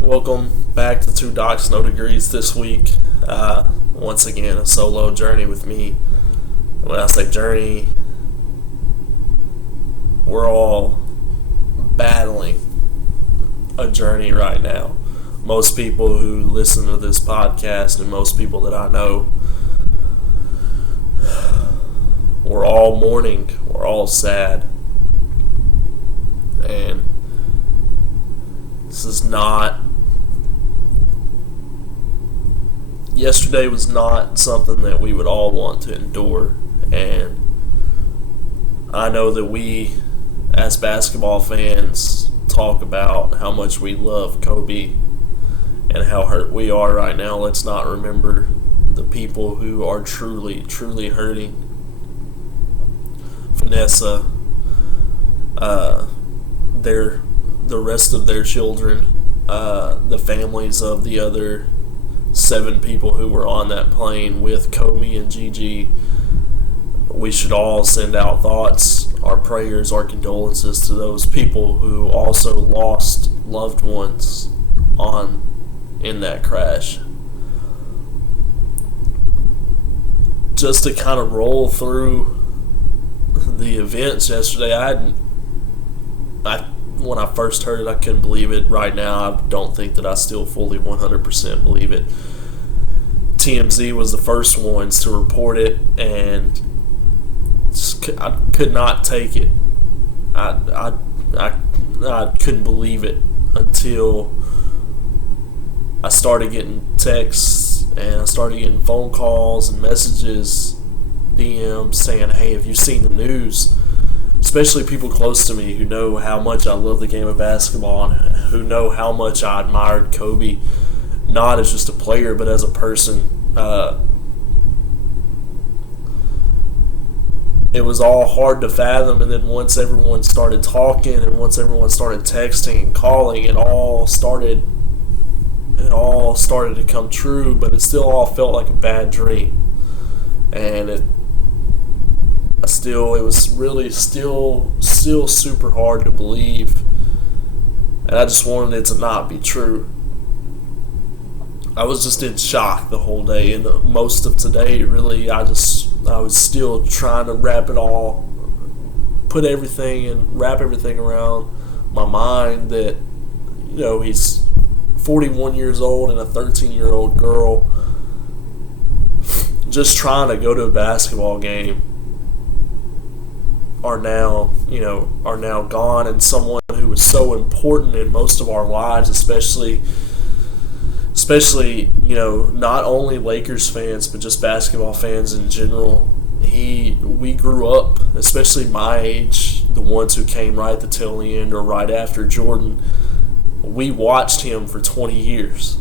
Welcome back to Two Docs No Degrees this week. Once again, a solo journey with me. When I say journey, we're all battling a journey right now. Most people who listen to this podcast and most people that I know, we're all mourning, we're all sad. And this is not, yesterday was not something that we would all want to endure. And I know that we, as basketball fans, talk about how much we love Kobe and how hurt we are right now. Let's not remember the people who are truly, truly hurting. Vanessa, the rest of their children, the families of the other 7 people who were on that plane with Kobe and Gigi. We should all send out thoughts, our prayers, our condolences to those people who also lost loved ones in that crash. Just to kind of roll through the events yesterday, when I first heard it, I couldn't believe it. Right now, I don't think that I still fully 100% believe it. TMZ was the first ones to report it, and I could not take it. I couldn't believe it until I started getting texts and I started getting phone calls and messages, DMs saying, "Hey, have you seen the news?" Especially people close to me who know how much I love the game of basketball and who know how much I admired Kobe, not as just a player, but as a person. It was all hard to fathom, and then once everyone started talking and once everyone started texting and calling, it all started to come true, but it still all felt like a bad dream. And it was really still super hard to believe, and I just wanted it to not be true. I was just in shock the whole day, and most of today, really, I was still trying to wrap everything around my mind that, he's 41 years old and a 13-year-old girl just trying to go to a basketball game are now gone, and someone who was so important in most of our lives, especially not only Lakers fans but just basketball fans in general. We grew up, especially my age, the ones who came right at the tail end or right after Jordan. We watched him for 20 years.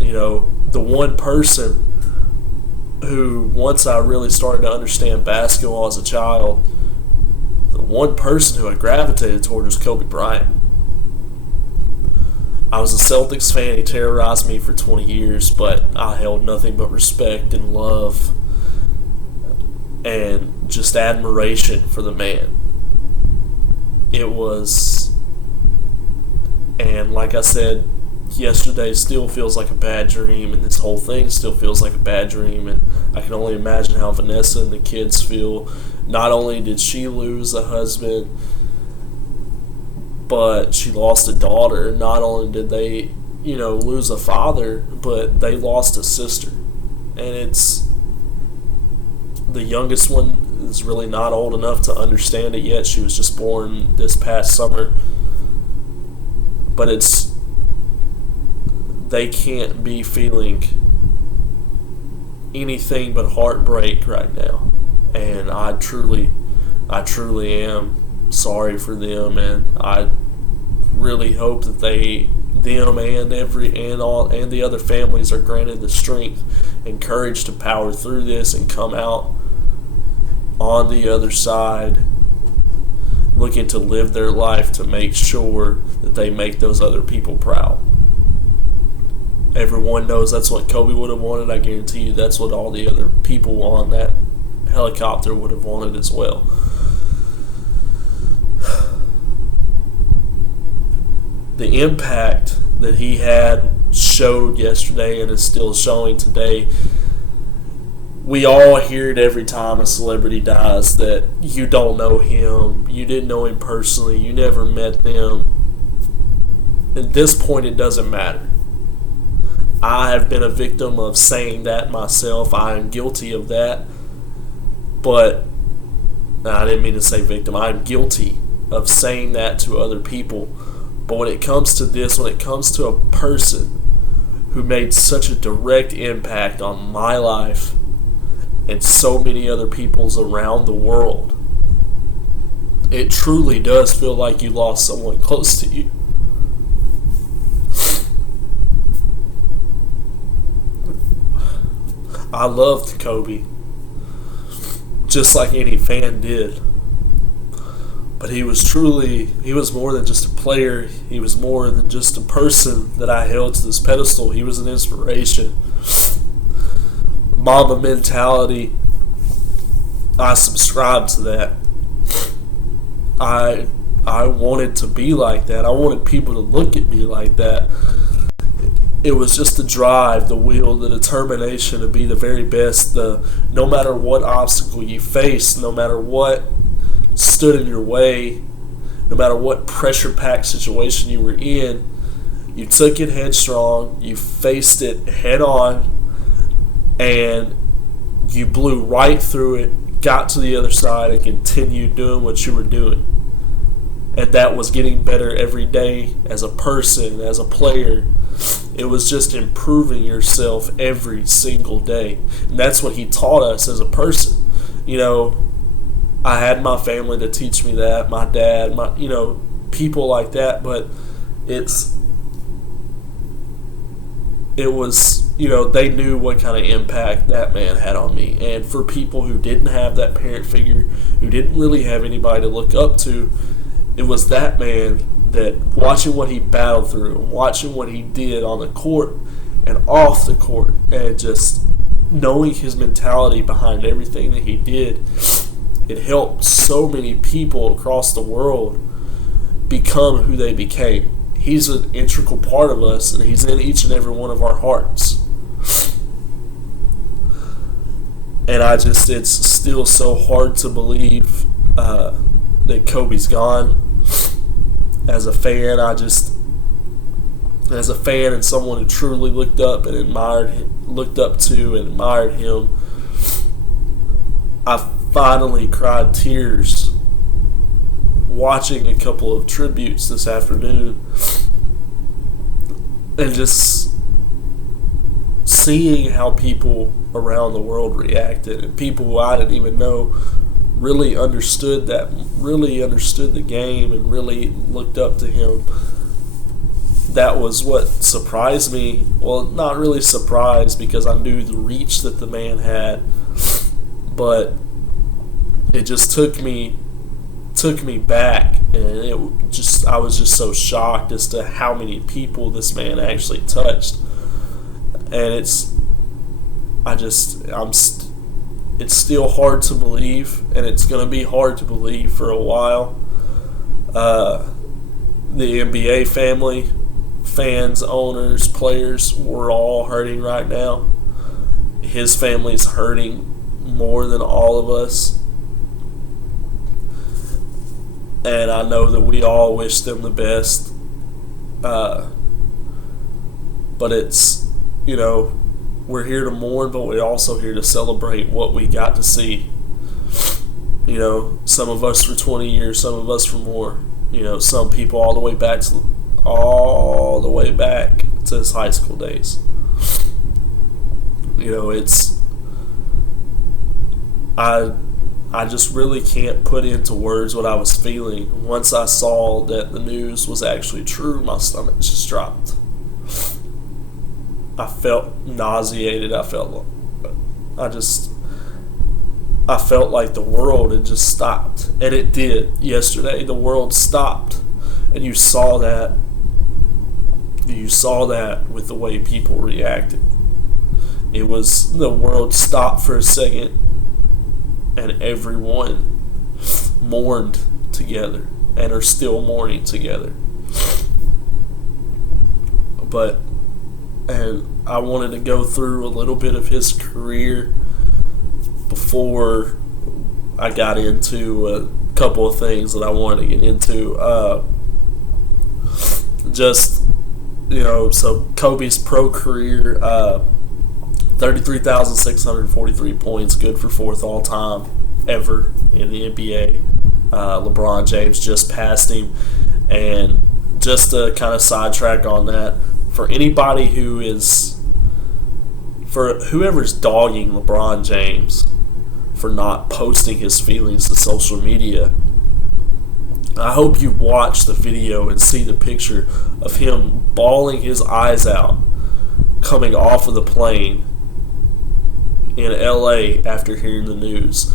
The one person who, once I really started to understand basketball as a child, the one person who I gravitated toward was Kobe Bryant. I was a Celtics fan. He terrorized me for 20 years, but I held nothing but respect and love and just admiration for the man. And like I said, yesterday still feels like a bad dream, and this whole thing still feels like a bad dream, and I can only imagine how Vanessa and the kids feel. Not only did she lose a husband, but she lost a daughter. Not only did they, lose a father, but they lost a sister. And the youngest one is really not old enough to understand it yet. She was just born this past summer. But they can't be feeling anything but heartbreak right now. And I truly am sorry for them, and I really hope that them and the other families are granted the strength and courage to power through this and come out on the other side looking to live their life to make sure that they make those other people proud. Everyone knows that's what Kobe would have wanted. I guarantee you that's what all the other people on that helicopter would have wanted as well. the impact that he had showed yesterday and is still showing today. We all hear it every time a celebrity dies that you don't know him, you didn't know him personally, you never met them. At this point, it doesn't matter. I have been a victim of saying that myself. I am guilty of that. But I didn't mean to say victim. I am guilty of saying that to other people. But when it comes to this, when it comes to a person who made such a direct impact on my life and so many other people's around the world, it truly does feel like you lost someone close to you. I loved Kobe, just like any fan did. But he was more than just a player. He was more than just a person that I held to this pedestal. He was an inspiration. Mamba mentality, I subscribed to that. I wanted to be like that. I wanted people to look at me like that. It was just the drive, the will, the determination to be the very best. No matter what obstacle you faced, no matter what stood in your way, no matter what pressure-packed situation you were in, you took it headstrong, you faced it head-on, and you blew right through it, got to the other side, and continued doing what you were doing. And that was getting better every day as a person, as a player. It was just improving yourself every single day. And that's what he taught us as a person. I had my family to teach me that, my dad, people like that, but they knew what kind of impact that man had on me. And for people who didn't have that parent figure, who didn't really have anybody to look up to, it was that man that, watching what he battled through, watching what he did on the court and off the court, and just knowing his mentality behind everything that he did, it helped so many people across the world become who they became. He's an integral part of us, and he's in each and every one of our hearts. And it's still so hard to believe that Kobe's gone. As a fan, and someone who truly looked up to and admired him, I finally cried tears watching a couple of tributes this afternoon, and just seeing how people around the world reacted, and people who I didn't even know really understood the game and really looked up to him. That was what surprised me. Well, not really surprised, because I knew the reach that the man had, but it just took me back, and I was just so shocked as to how many people this man actually touched. And it's still hard to believe, and it's going to be hard to believe for a while. The NBA family, fans, owners, players, we're all hurting right now. His family's hurting more than all of us. And I know that we all wish them the best. But it's, we're here to mourn, but we're also here to celebrate what we got to see. Some of us for 20 years, some of us for more. Some people all the way back to his high school days. I just really can't put into words what I was feeling. Once I saw that the news was actually true, my stomach just dropped. I felt nauseated. I felt like the world had just stopped. And it did. Yesterday, the world stopped. And you saw that. You saw that with the way people reacted. It was, the world stopped for a second, and everyone mourned together and are still mourning together. But and I wanted to go through a little bit of his career before I got into a couple of things that I wanted to get into. So Kobe's pro career, 33,643 points, good for fourth all time ever in the NBA. LeBron James just passed him. And just to kind of sidetrack on that, for whoever's dogging LeBron James for not posting his feelings to social media, I hope you watch the video and see the picture of him bawling his eyes out coming off of the plane in LA after hearing the news.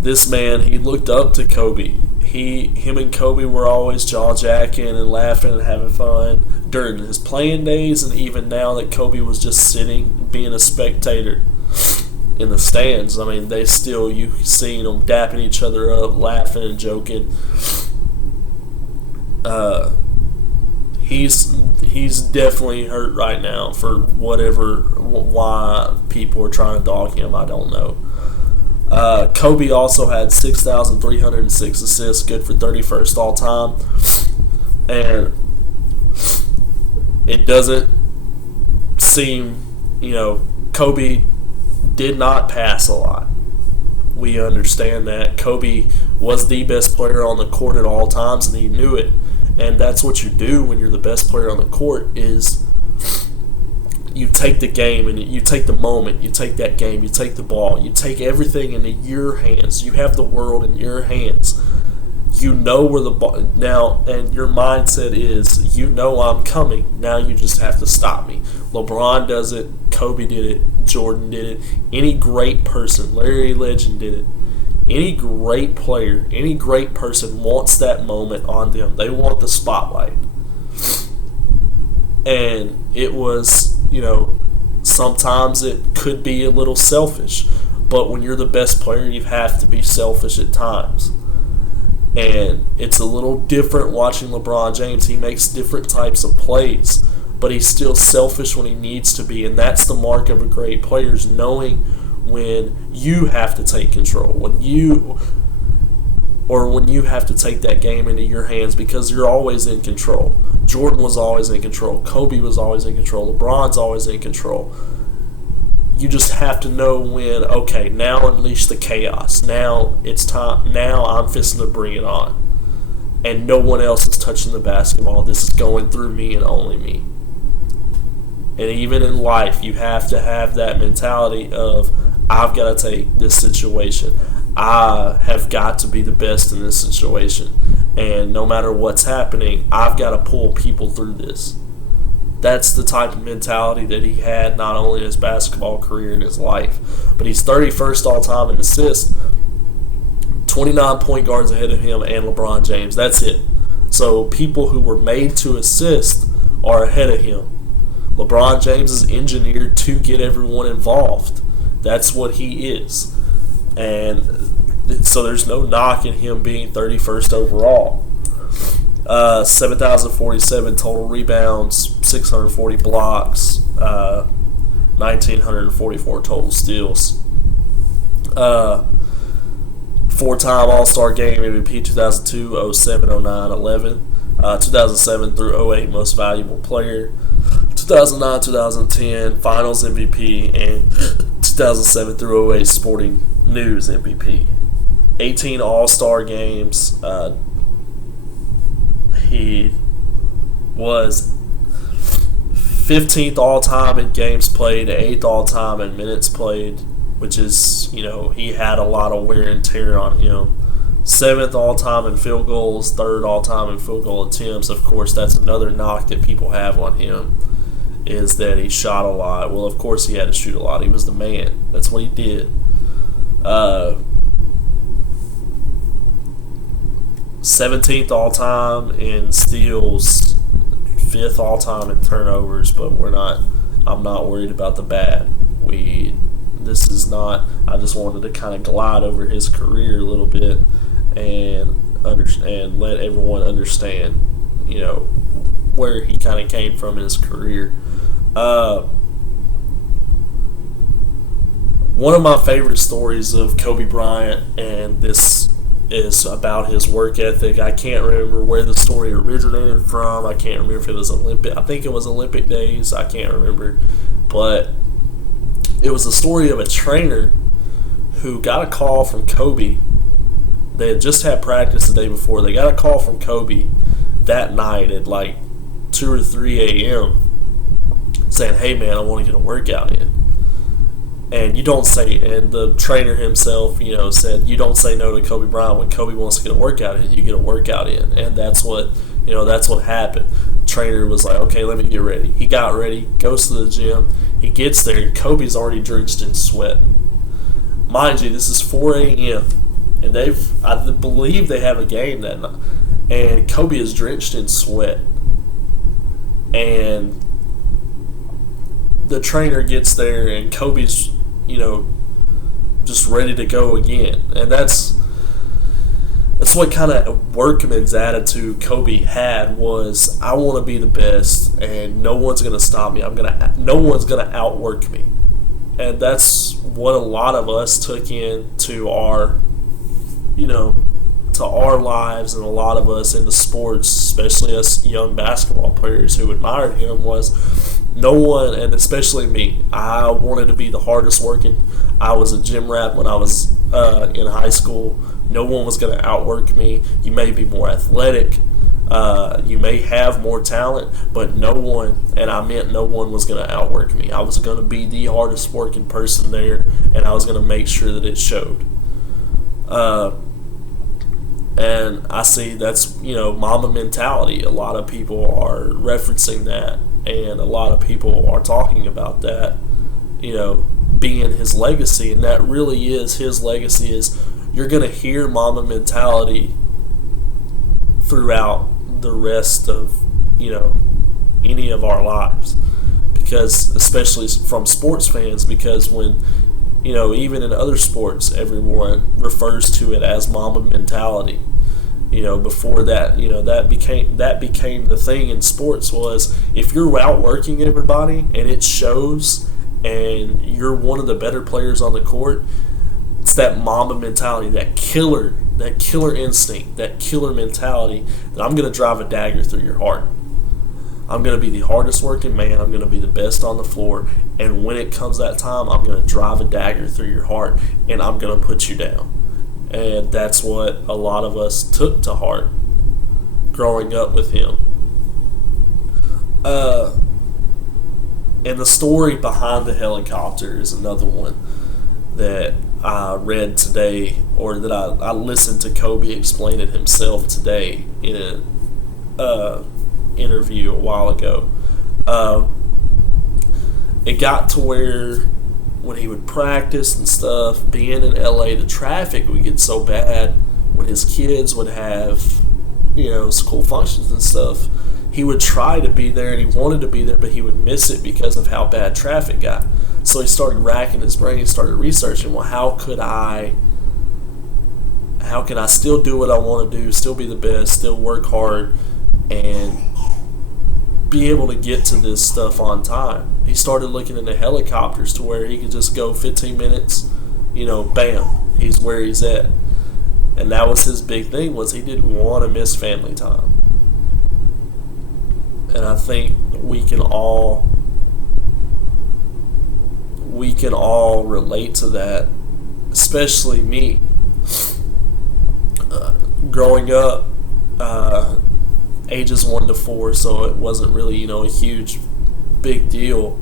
This man, he looked up to Kobe. Him and Kobe were always jaw-jacking and laughing and having fun during his playing days, and even now that Kobe was just sitting, being a spectator in the stands. I mean, you seen them dapping each other up, laughing and joking. He's definitely hurt right now for why people are trying to dog him. I don't know. Kobe also had 6,306 assists, good for 31st all time, and it doesn't seem, Kobe did not pass a lot. We understand that Kobe was the best player on the court at all times, and he knew it. And that's what you do when you're the best player on the court, is you take the game and you take the moment, you take that game, you take the ball, you take everything into your hands. You have the world in your hands. You know where the ball now, and your mindset is, I'm coming. Now you just have to stop me. LeBron does it. Kobe did it. Jordan did it. Any great person, Larry Legend did it. Any great player, any great person wants that moment on them. They want the spotlight. And it was, sometimes it could be a little selfish. But when you're the best player, you have to be selfish at times. And it's a little different watching LeBron James. He makes different types of plays, but he's still selfish when he needs to be. And that's the mark of a great player, is knowing when you have to take control, when you have to take that game into your hands, because you're always in control. Jordan was always in control. Kobe was always in control. LeBron's always in control. You just have to know when, okay, now unleash the chaos. Now it's time. Now I'm fisting to bring it on. And no one else is touching the basketball. This is going through me and only me. And even in life, you have to have that mentality of, I've got to take this situation. I have got to be the best in this situation. And no matter what's happening, I've got to pull people through this. That's the type of mentality that he had, not only in his basketball career and his life, but he's 31st all-time in assists, 29 point guards ahead of him and LeBron James. That's it. So people who were made to assist are ahead of him. LeBron James is engineered to get everyone involved. That's what he is. And so there's no knock in him being 31st overall. 7,047 total rebounds, 640 blocks, 1,944 total steals. Four-time All-Star Game MVP, 2002, 07, 09, 11. 2007 through 08 Most Valuable Player. 2009, 2010 Finals MVP, and 2007 through 08 Sporting News MVP. 18 All-Star games. He was 15th all-time in games played, 8th all-time in minutes played, which is, he had a lot of wear and tear on him. 7th all-time in field goals, 3rd all-time in field goal attempts. Of course, that's another knock that people have on him, is that he shot a lot. Well, of course he had to shoot a lot. He was the man. That's what he did. 17th all-time in steals, 5th all-time in turnovers, but I'm not worried about the bad. This is not, I just wanted to kind of glide over his career a little bit and let everyone understand, where he kind of came from in his career. One of my favorite stories of Kobe Bryant, and this is about his work ethic. I can't remember where the story originated from. I can't remember if it was Olympic. I think it was Olympic days. I can't remember, but it was a story of a trainer who got a call from Kobe. They had just had practice the day before. They got a call from Kobe that night at like 2 or 3 a.m. saying, "Hey man, I want to get a workout in." And you don't say, and the trainer himself, said, you don't say no to Kobe Bryant. When Kobe wants to get a workout in, you get a workout in. And that's what happened. The trainer was like, okay, let me get ready. He got ready, goes to the gym. He gets there, and Kobe's already drenched in sweat. Mind you, this is 4 a.m. And I believe they have a game that night. And Kobe is drenched in sweat. And the trainer gets there, and Kobe's, just ready to go again. And that's what kind of workman's attitude Kobe had, was I want to be the best, and no one's going to stop me. No one's going to outwork me. And that's what a lot of us took into our, to our lives, and a lot of us in the sports, especially us young basketball players who admired him, was no one, and especially me, I wanted to be the hardest working. I was a gym rat when I was in high school. No one was going to outwork me. You may be more athletic. You may have more talent, but no one, and I meant no one, was going to outwork me. I was going to be the hardest working person there, and I was going to make sure that it showed. And I see that's, Mamba mentality. A lot of people are referencing that, and a lot of people are talking about that, being his legacy. And that really is his legacy. Is you're going to hear Mamba mentality throughout the rest of, any of our lives. Because, especially from sports fans, because when, even in other sports, everyone refers to it as Mamba mentality. Before that, that became the thing in sports, was if you're outworking everybody and it shows, and you're one of the better players on the court, it's that Mamba mentality, that killer instinct, that killer mentality, that I'm going to drive a dagger through your heart. I'm going to be the hardest working man. I'm going to be the best on the floor. And when it comes that time, I'm going to drive a dagger through your heart, and I'm going to put you down. And that's what a lot of us took to heart growing up with him. And the story behind the helicopter is another one that I read today, or that I listened to Kobe explain it himself today in an interview a while ago. It got to where when he would practice and stuff, being in LA, the traffic would get so bad when his kids would have, school functions and stuff. He would try to be there, and he wanted to be there, but he would miss it because of how bad traffic got. So he started racking his brain, he started researching, well, how can I still do what I want to do, still be the best, still work hard, and be able to get to this stuff on time. He started looking into helicopters to where he could just go 15 minutes, bam, he's where he's at. And that was his big thing, was he didn't want to miss family time. And I think we can all relate to that, especially me. Growing up, ages 1 to 4, so it wasn't really, a huge, big deal.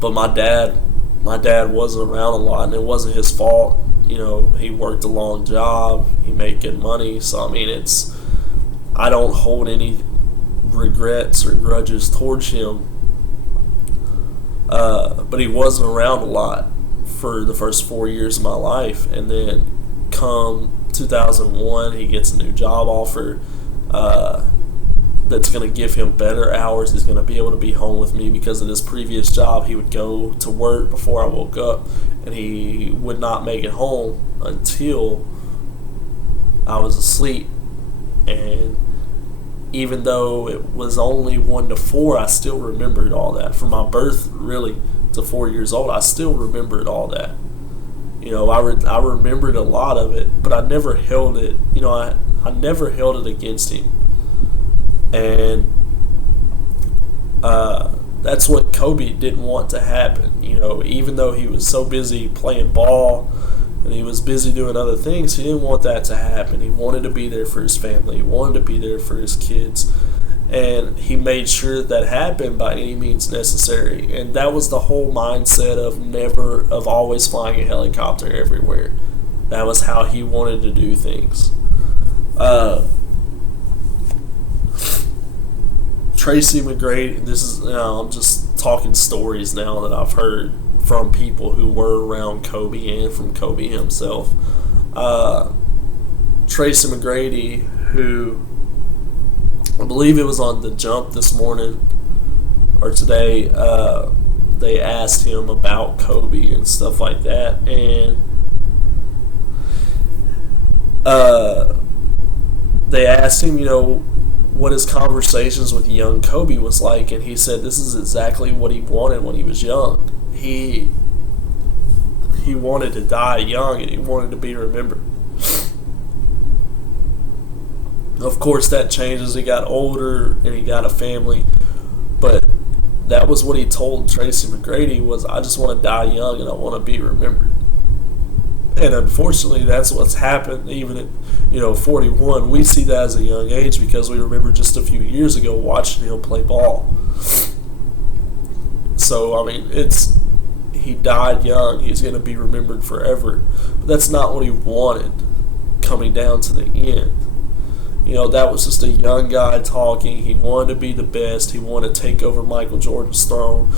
But my dad wasn't around a lot, and it wasn't his fault. He worked a long job, he made good money, so I don't hold any regrets or grudges towards him. But he wasn't around a lot for the first 4 years of my life, and then come 2001, he gets a new job offer that's going to give him better hours. He's going to be able to be home with me, because of his previous job, he would go to work before I woke up, and he would not make it home until I was asleep. And even though it was only 1-4, I still remembered all that. From my birth, really, to 4 years old, I still remembered all that. I remembered a lot of it, but I never held it. I never held it against him, and that's what Kobe didn't want to happen. Even though he was so busy playing ball and he was busy doing other things, he didn't want that to happen. He wanted to be there for his family. He wanted to be there for his kids. And he made sure that happened by any means necessary. And that was the whole mindset of always flying a helicopter everywhere. That was how he wanted to do things. Tracy McGrady, I'm just talking stories now that I've heard from people who were around Kobe and from Kobe himself. Tracy McGrady, who I believe it was on The Jump this morning or today, they asked him about Kobe and stuff like that, and they asked him, what his conversations with young Kobe was like, and he said this is exactly what he wanted when he was young. He wanted to die young, and he wanted to be remembered. Of course, that changed as he got older and he got a family, but that was what he told Tracy McGrady was, I just want to die young and I want to be remembered. And unfortunately, that's what's happened. Even at 41, we see that as a young age because we remember just a few years ago watching him play ball. So, he died young. He's going to be remembered forever. But that's not what he wanted coming down to the end. That was just a young guy talking. He wanted to be the best. He wanted to take over Michael Jordan's throne.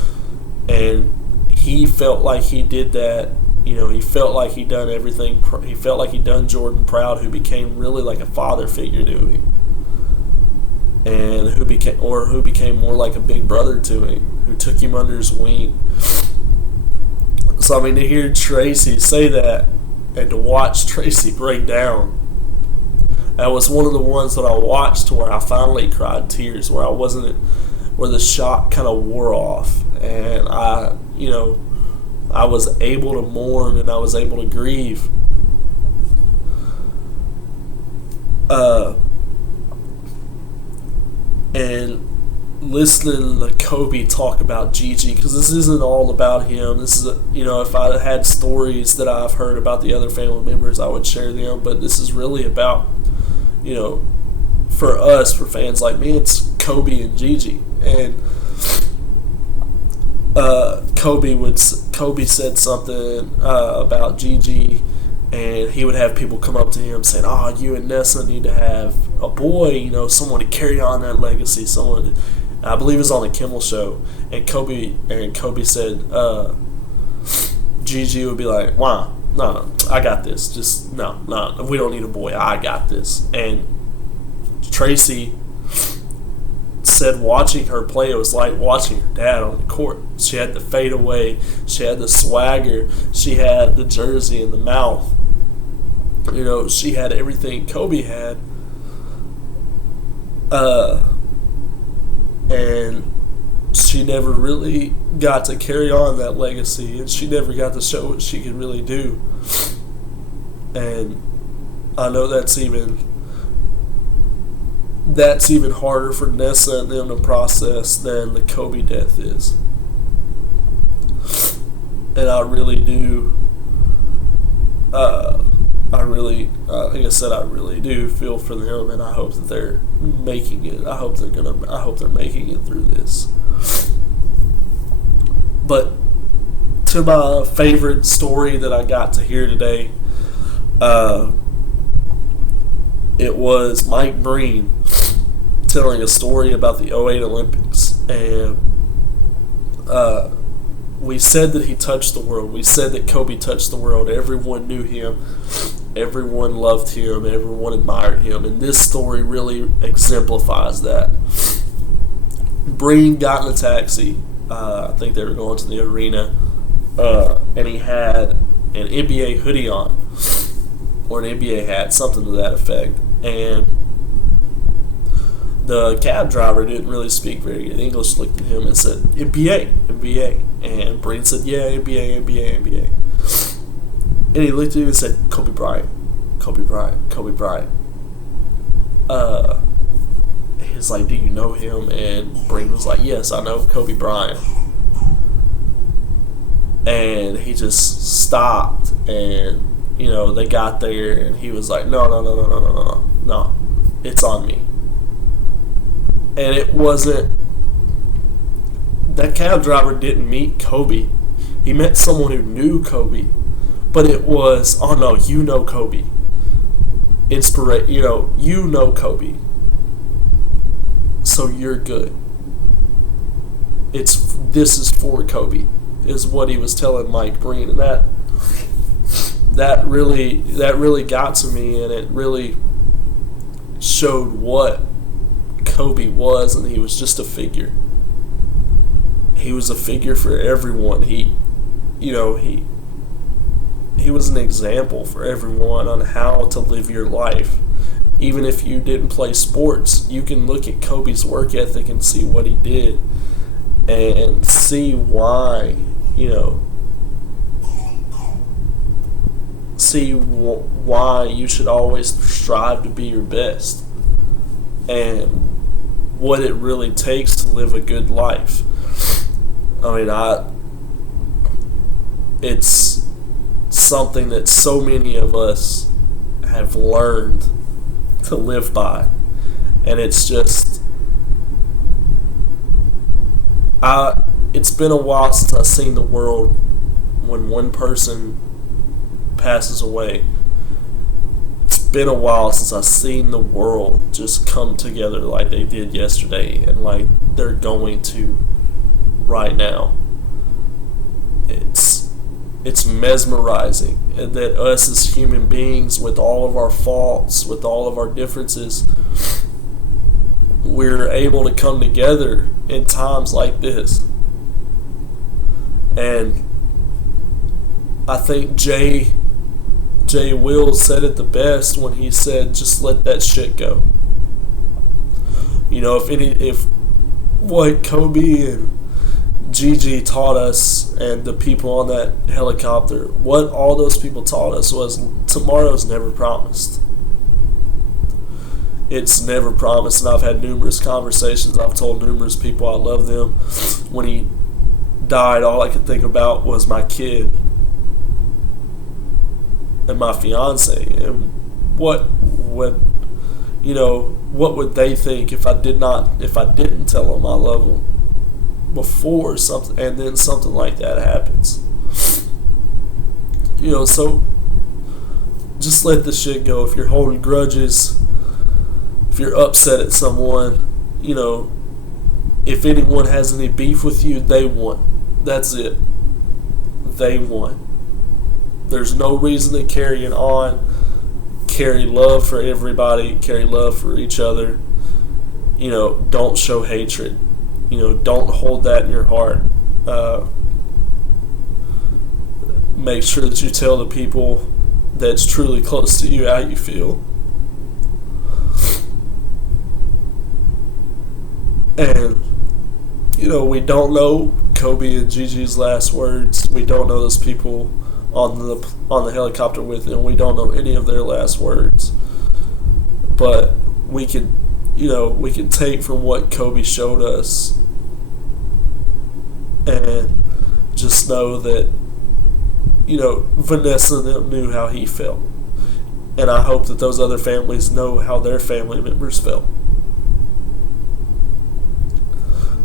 And he felt like he did that. He felt like he done everything. He felt like he done Jordan proud, who became really like a father figure to him. And who became more like a big brother to him, who took him under his wing. So, to hear Tracy say that and to watch Tracy break down, that was one of the ones that I watched to where I finally cried tears, where the shock kind of wore off, and I was able to mourn and I was able to grieve. And listening to Kobe talk about Gigi, because this isn't all about him. This is, if I had stories that I've heard about the other family members, I would share them. But this is really about, for us, for fans like me, it's Kobe and Gigi. And Kobe said something about Gigi, and he would have people come up to him saying, you and Nessa need to have a boy, someone to carry on that legacy, someone. I believe it was on the Kimmel Show, and Kobe said Gigi would be like, "Wow, no, I got this. Just no, we don't need a boy. I got this." And Tracy said watching her play, it was like watching her dad on the court. She had the fadeaway, she had the swagger, she had the jersey and the mouth. She had everything Kobe had. And she never really got to carry on that legacy, and she never got to show what she could really do. And I know that's even harder for Nessa and them to process than the Kobe death is. And I really do, like I said, I really do feel for them, and I hope that they're making it. I hope they're making it through this. But to my favorite story that I got to hear today, it was Mike Breen telling a story about the 2008 Olympics, and we said that he touched the world. We said that Kobe touched the world. Everyone knew him. Everyone loved him. Everyone admired him. And this story really exemplifies that. Breen got in a taxi. I think they were going to the arena. And he had an NBA hoodie on. Or an NBA hat, something to that effect. And The cab driver didn't really speak very good English, looked at him and said, NBA, NBA. And Breen said, yeah, NBA, NBA, NBA. And he looked at him and said, Kobe Bryant, Kobe Bryant, Kobe Bryant. He's like, do you know him? And Breen was like, yes, I know Kobe Bryant. And he just stopped, and, you know, they got there, and he was like, no, it's on me. And it wasn't, that cab driver didn't meet Kobe. He met someone who knew Kobe, but it was, oh no, you know Kobe. You know Kobe. So you're good. This is for Kobe, is what he was telling Mike Breen, and that really got to me, and it really showed what Kobe was, and he was just a figure. He was a figure for everyone. He was an example for everyone on how to live your life. Even if you didn't play sports, you can look at Kobe's work ethic and see what he did and see why, why you should always strive to be your best and what it really takes to live a good life. I mean, it's something that so many of us have learned to live by, and it's just it's been a while since I've seen the world when one person passes away. It's been a while since I've seen the world just come together like they did yesterday and like they're going to right now. It's mesmerizing that us as human beings, with all of our faults, with all of our differences, we're able to come together in times like this. And I think Jay Wills said it the best when he said, just let that shit go. If what Kobe and Gigi taught us, and the people on that helicopter, what all those people taught us was tomorrow's never promised. It's never promised, and I've had numerous conversations. I've told numerous people I love them. When he died, all I could think about was my kid and my fiance, and what would they think if I didn't tell them I love them before something, and then something like that happens. So just let the shit go. If you're holding grudges, if you're upset at someone, if anyone has any beef with you, they won. That's it. They won. There's no reason to carry it on. Carry love for everybody. Carry love for each other. Don't show hatred. Don't hold that in your heart. Make sure that you tell the people that's truly close to you how you feel. And, we don't know Kobe and Gigi's last words. We don't know those people on the helicopter with them. We don't know any of their last words. But we can take from what Kobe showed us and just know that, Vanessa and them knew how he felt. And I hope that those other families know how their family members felt.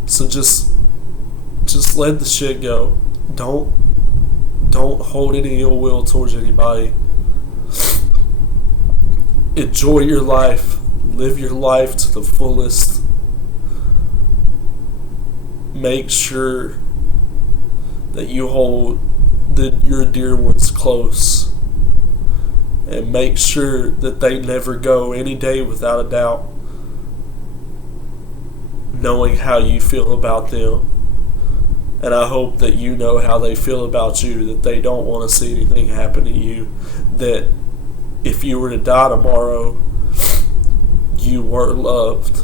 So just let the shit go. Don't hold any ill will towards anybody. Enjoy your life. Live your life to the fullest. Make sure that you hold your dear ones close. And make sure that they never go any day without a doubt knowing how you feel about them. And I hope that you know how they feel about you, that they don't want to see anything happen to you, that if you were to die tomorrow, you were loved,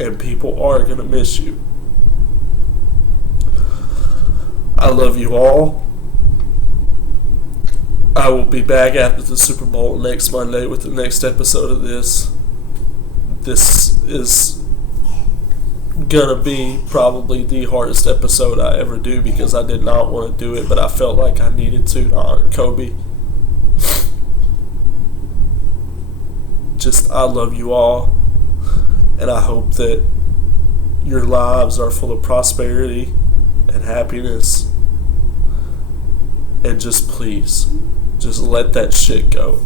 and people are going to miss you. I love you all. I will be back after the Super Bowl next Monday with the next episode of this. This is gonna be probably the hardest episode I ever do because I did not want to do it, but I felt like I needed to honor Kobe. Just, I love you all, and I hope that your lives are full of prosperity and happiness. And just please, just let that shit go.